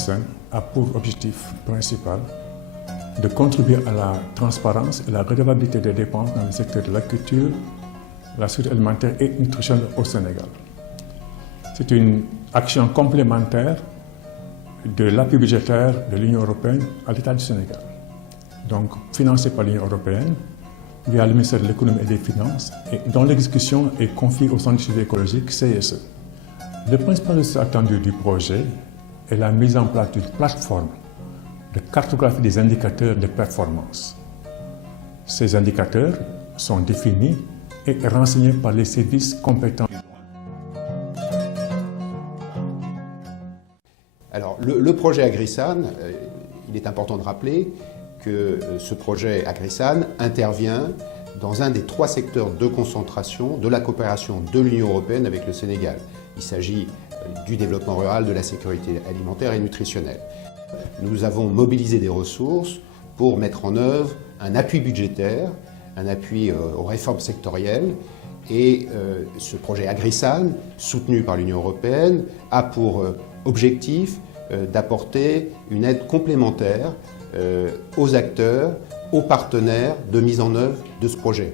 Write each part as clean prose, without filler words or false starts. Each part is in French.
saine a pour objectif principal de contribuer à la transparence et la redevabilité des dépenses dans le secteur de l'agriculture, la sécurité alimentaire et nutritionnelle au Sénégal. C'est une action complémentaire de l'appui budgétaire de l'Union européenne à l'État du Sénégal. Donc, financé par l'Union européenne, via le ministère de l'économie et des finances, et dont l'exécution est confiée au Centre de suivi écologique CSE. Le principal résultat attendu du projet est la mise en place d'une plateforme de cartographie des indicateurs de performance. Ces indicateurs sont définis et renseignés par les services compétents. Alors, le projet AgriSan, il est important de rappeler que ce projet AgriSan intervient dans un des 3 secteurs de concentration de la coopération de l'Union européenne avec le Sénégal. Il s'agit du développement rural, de la sécurité alimentaire et nutritionnelle. Nous avons mobilisé des ressources pour mettre en œuvre un appui budgétaire, un appui aux réformes sectorielles. Et ce projet AgriSan, soutenu par l'Union européenne, a pour objectif d'apporter une aide complémentaire aux acteurs, aux partenaires de mise en œuvre de ce projet.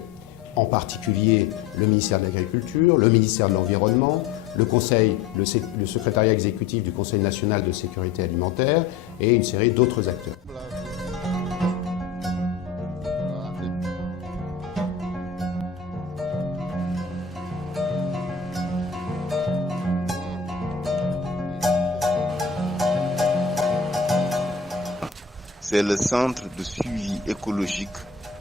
En particulier le ministère de l'Agriculture, le ministère de l'Environnement, le secrétariat exécutif du Conseil national de sécurité alimentaire et une série d'autres acteurs. C'est le centre de suivi écologique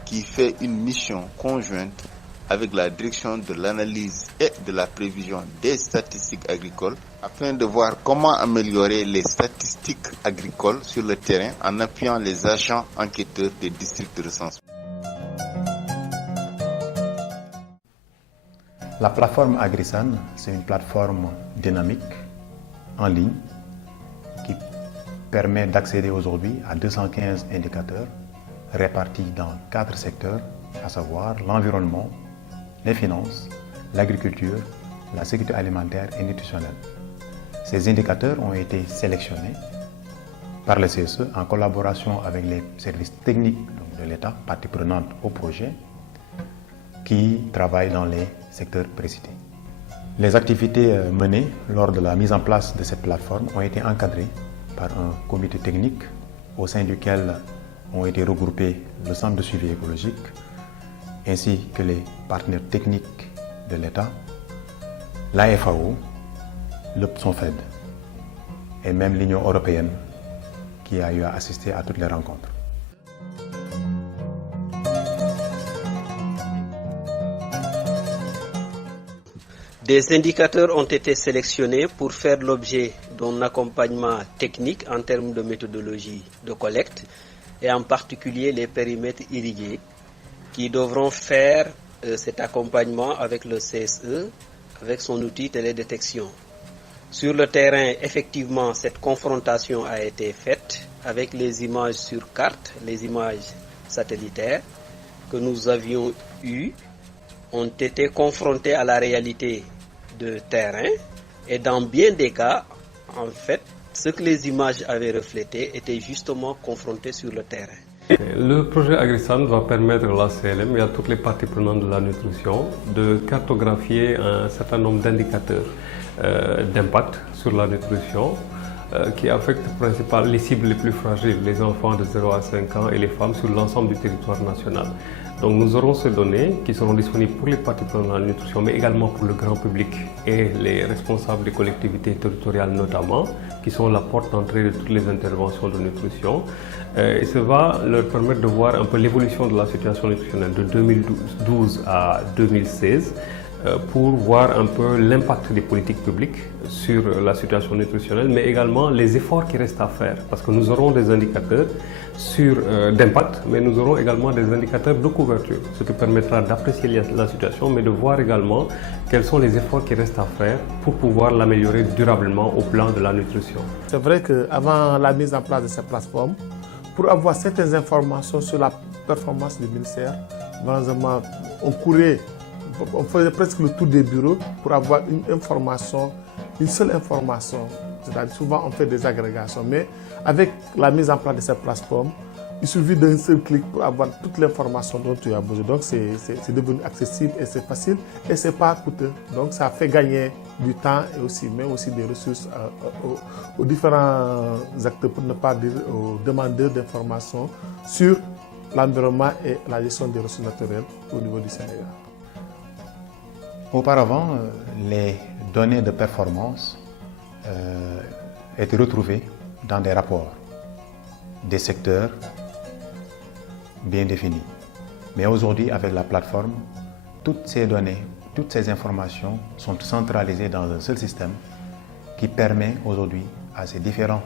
qui fait une mission conjointe avec la direction de l'analyse et de la prévision des statistiques agricoles afin de voir comment améliorer les statistiques agricoles sur le terrain en appuyant les agents enquêteurs des districts de recensement. La plateforme AgriSan, c'est une plateforme dynamique en ligne qui permet d'accéder aujourd'hui à 215 indicateurs répartis dans 4 secteurs, à savoir l'environnement, les finances, l'agriculture, la sécurité alimentaire et nutritionnelle. Ces indicateurs ont été sélectionnés par le CSE en collaboration avec les services techniques de l'État, partie prenante au projet, qui travaillent dans les secteurs précités. Les activités menées lors de la mise en place de cette plateforme ont été encadrées par un comité technique au sein duquel ont été regroupés le Centre de suivi écologique ainsi que les partenaires techniques de l'État, la FAO, le PSONFED et même l'Union européenne qui a eu à assister à toutes les rencontres. Des indicateurs ont été sélectionnés pour faire l'objet d'un accompagnement technique en termes de méthodologie de collecte et en particulier les périmètres irrigués qui devront faire cet accompagnement avec le CSE, avec son outil télédétection. Sur le terrain, effectivement, cette confrontation a été faite avec les images sur carte, les images satellitaires que nous avions eues, ont été confrontées à la réalité de terrain et dans bien des cas, en fait, ce que les images avaient reflété était justement confronté sur le terrain. Le projet AgriSan va permettre à la CLM et à toutes les parties prenantes de la nutrition de cartographier un certain nombre d'indicateurs d'impact sur la nutrition qui affectent principalement les cibles les plus fragiles, les enfants de 0 à 5 ans et les femmes sur l'ensemble du territoire national. Donc nous aurons ces données qui seront disponibles pour les parties prenantes de la nutrition, mais également pour le grand public et les responsables des collectivités territoriales notamment, qui sont la porte d'entrée de toutes les interventions de nutrition. Et ça va leur permettre de voir un peu l'évolution de la situation nutritionnelle de 2012 à 2016 pour voir un peu l'impact des politiques publiques sur la situation nutritionnelle, mais également les efforts qui restent à faire. Parce que nous aurons des indicateurs d'impact, mais nous aurons également des indicateurs de couverture, ce qui permettra d'apprécier la situation, mais de voir également quels sont les efforts qui restent à faire pour pouvoir l'améliorer durablement au plan de la nutrition. C'est vrai qu'avant la mise en place de cette plateforme, pour avoir certaines informations sur la performance du ministère, malheureusement, on faisait presque le tour des bureaux pour avoir une seule information C'est-à-dire souvent on fait des agrégations, mais avec la mise en place de cette plateforme, il suffit d'un seul clic pour avoir toute l'information dont tu as besoin. Donc c'est devenu accessible et c'est facile et c'est pas coûteux. Donc ça fait gagner du temps et aussi, mais aussi des ressources aux différents acteurs, pour ne pas dire aux demandeurs d'informations sur l'environnement et la gestion des ressources naturelles au niveau du Sénégal. Auparavant, les données de performance étaient retrouvées dans des rapports des secteurs bien définis. Mais aujourd'hui, avec la plateforme, toutes ces données, toutes ces informations sont centralisées dans un seul système qui permet aujourd'hui à ces différents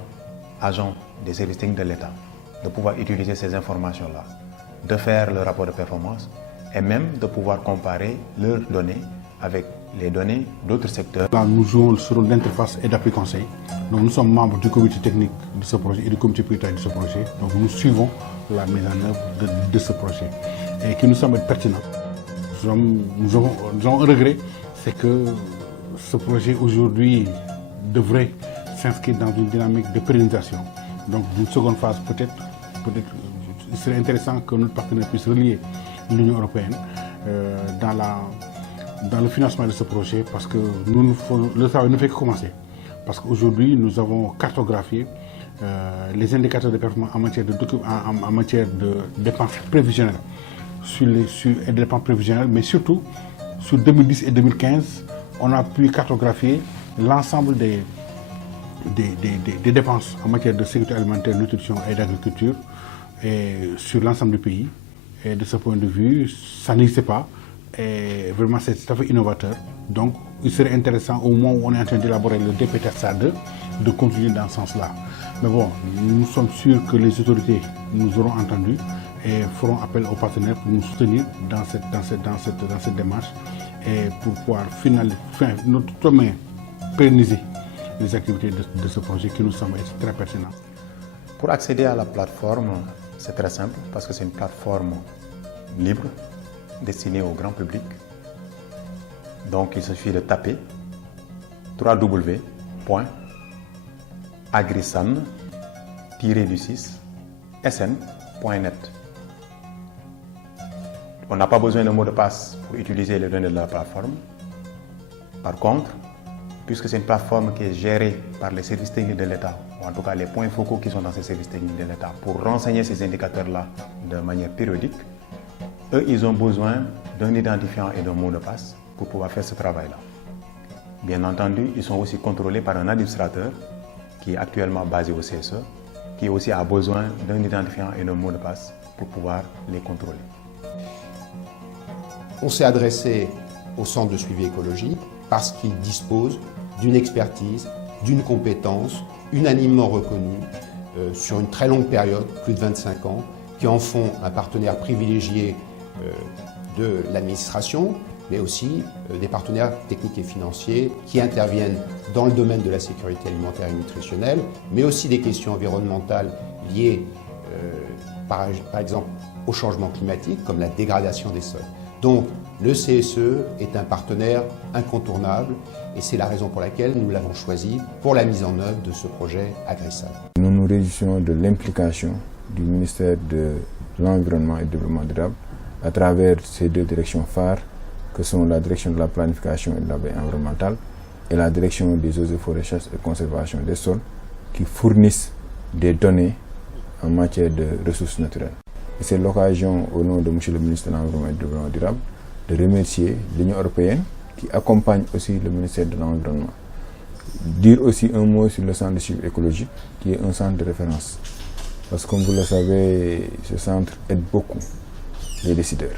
agents des services techniques de l'État de pouvoir utiliser ces informations-là, de faire le rapport de performance et même de pouvoir comparer leurs données avec les données d'autres secteurs. Là, nous jouons sur l'interface et d'appui conseil. Donc, nous sommes membres du comité technique de ce projet et du comité pilotage de ce projet. Donc, nous suivons la mise en œuvre de ce projet et qui nous semble pertinent. Nous avons un regret, c'est que ce projet aujourd'hui devrait s'inscrire dans une dynamique de pérennisation. Donc, d'une seconde phase, peut-être, il serait intéressant que notre partenaire puisse relier l'Union européenne dans le financement de ce projet, parce que le travail ne fait que commencer. Parce qu'aujourd'hui, nous avons cartographié les indicateurs de performance en matière de dépenses prévisionnelles, sur les dépenses prévisionnelles, mais surtout sur 2010 et 2015, on a pu cartographier l'ensemble des dépenses en matière de sécurité alimentaire, nutrition et d'agriculture sur l'ensemble du pays. Et de ce point de vue, ça n'existait pas. Et vraiment, c'est tout à fait innovateur. Donc, il serait intéressant, au moment où on est en train d'élaborer le DPTSA 2, de continuer dans ce sens-là. Mais bon, nous sommes sûrs que les autorités nous auront entendus et feront appel aux partenaires pour nous soutenir dans cette démarche et pour pouvoir pérenniser les activités de ce projet qui nous semble être très pertinent. Pour accéder à la plateforme, c'est très simple parce que c'est une plateforme libre destinée au grand public. Donc il suffit de taper www.agrisan-sn.net. On n'a pas besoin de mot de passe pour utiliser les données de la plateforme. Par contre, puisque c'est une plateforme qui est gérée par les services techniques de l'État, ou en tout cas les points focaux qui sont dans ces services techniques de l'État, pour renseigner ces indicateurs-là de manière périodique, eux, ils ont besoin d'un identifiant et d'un mot de passe pour pouvoir faire ce travail-là. Bien entendu, ils sont aussi contrôlés par un administrateur qui est actuellement basé au CSE, qui aussi a besoin d'un identifiant et d'un mot de passe pour pouvoir les contrôler. On s'est adressé au Centre de suivi écologie parce qu'il dispose d'une expertise, d'une compétence unanimement reconnue sur une très longue période, plus de 25 ans, qui en font un partenaire privilégié de l'administration, mais aussi des partenaires techniques et financiers qui interviennent dans le domaine de la sécurité alimentaire et nutritionnelle, mais aussi des questions environnementales liées, par exemple, au changement climatique, comme la dégradation des sols. Donc, le CSE est un partenaire incontournable et c'est la raison pour laquelle nous l'avons choisi pour la mise en œuvre de ce projet AgriSan. Nous nous réjouissons de l'implication du ministère de l'Environnement et du Développement durable à travers ces deux directions phares que sont la direction de la planification et de la veille environnementale et la direction des eaux et forêts, chasse et conservation des sols qui fournissent des données en matière de ressources naturelles. Et c'est l'occasion, au nom de M. le ministre de l'Environnement et du Développement durable, de remercier l'Union européenne qui accompagne aussi le ministère de l'Environnement. Dire aussi un mot sur le centre de suivi écologique qui est un centre de référence. Parce que comme vous le savez, ce centre aide beaucoup les décideurs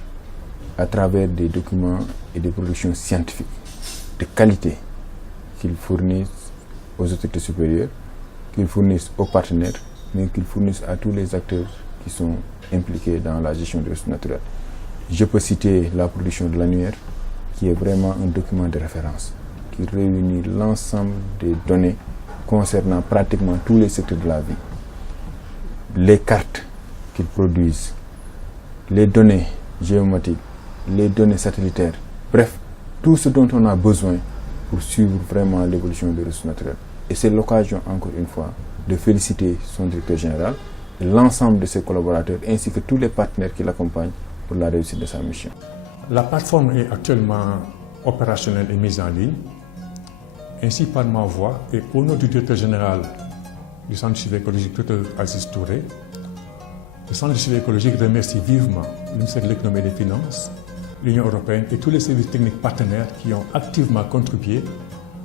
à travers des documents et des productions scientifiques de qualité qu'ils fournissent aux autorités supérieures, qu'ils fournissent aux partenaires, mais qu'ils fournissent à tous les acteurs qui sont impliqués dans la gestion des ressources naturelles. Je peux citer la production de l'annuaire, qui est vraiment un document de référence, qui réunit l'ensemble des données concernant pratiquement tous les secteurs de la vie. Les cartes qu'ils produisent, les données géomatiques, les données satellitaires, bref, tout ce dont on a besoin pour suivre vraiment l'évolution des ressources naturelles. Et c'est l'occasion, encore une fois, de féliciter son directeur général et l'ensemble de ses collaborateurs ainsi que tous les partenaires qui l'accompagnent pour la réussite de sa mission. La plateforme est actuellement opérationnelle et mise en ligne. Ainsi, par ma voix et au nom du directeur général du Centre de suivi écologique Dr Aziz Touré, le Centre de suivi écologique remercie vivement le ministère de l'économie et des finances, l'Union européenne et tous les services techniques partenaires qui ont activement contribué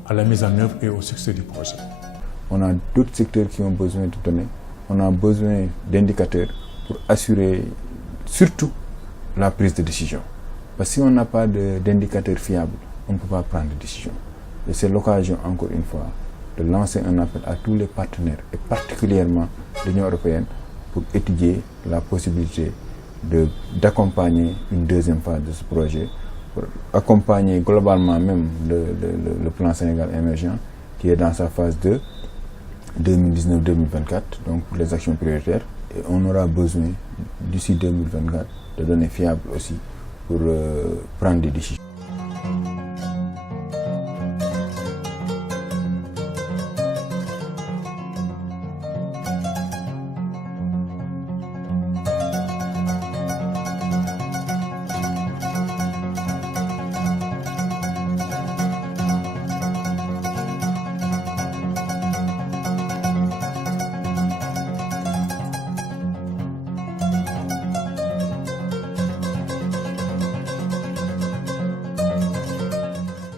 à la mise en œuvre et au succès du projet. On a d'autres secteurs qui ont besoin de données, on a besoin d'indicateurs pour assurer surtout la prise de décision. Parce que si on n'a pas d'indicateurs fiables, on ne peut pas prendre de décision. Et c'est l'occasion, encore une fois, de lancer un appel à tous les partenaires, et particulièrement l'Union européenne, pour étudier la possibilité d'accompagner une deuxième phase de ce projet, pour accompagner globalement même le plan Sénégal émergent, qui est dans sa phase 2, 2019-2024, donc pour les actions prioritaires. Et on aura besoin, d'ici 2024, de données fiables aussi pour prendre des décisions.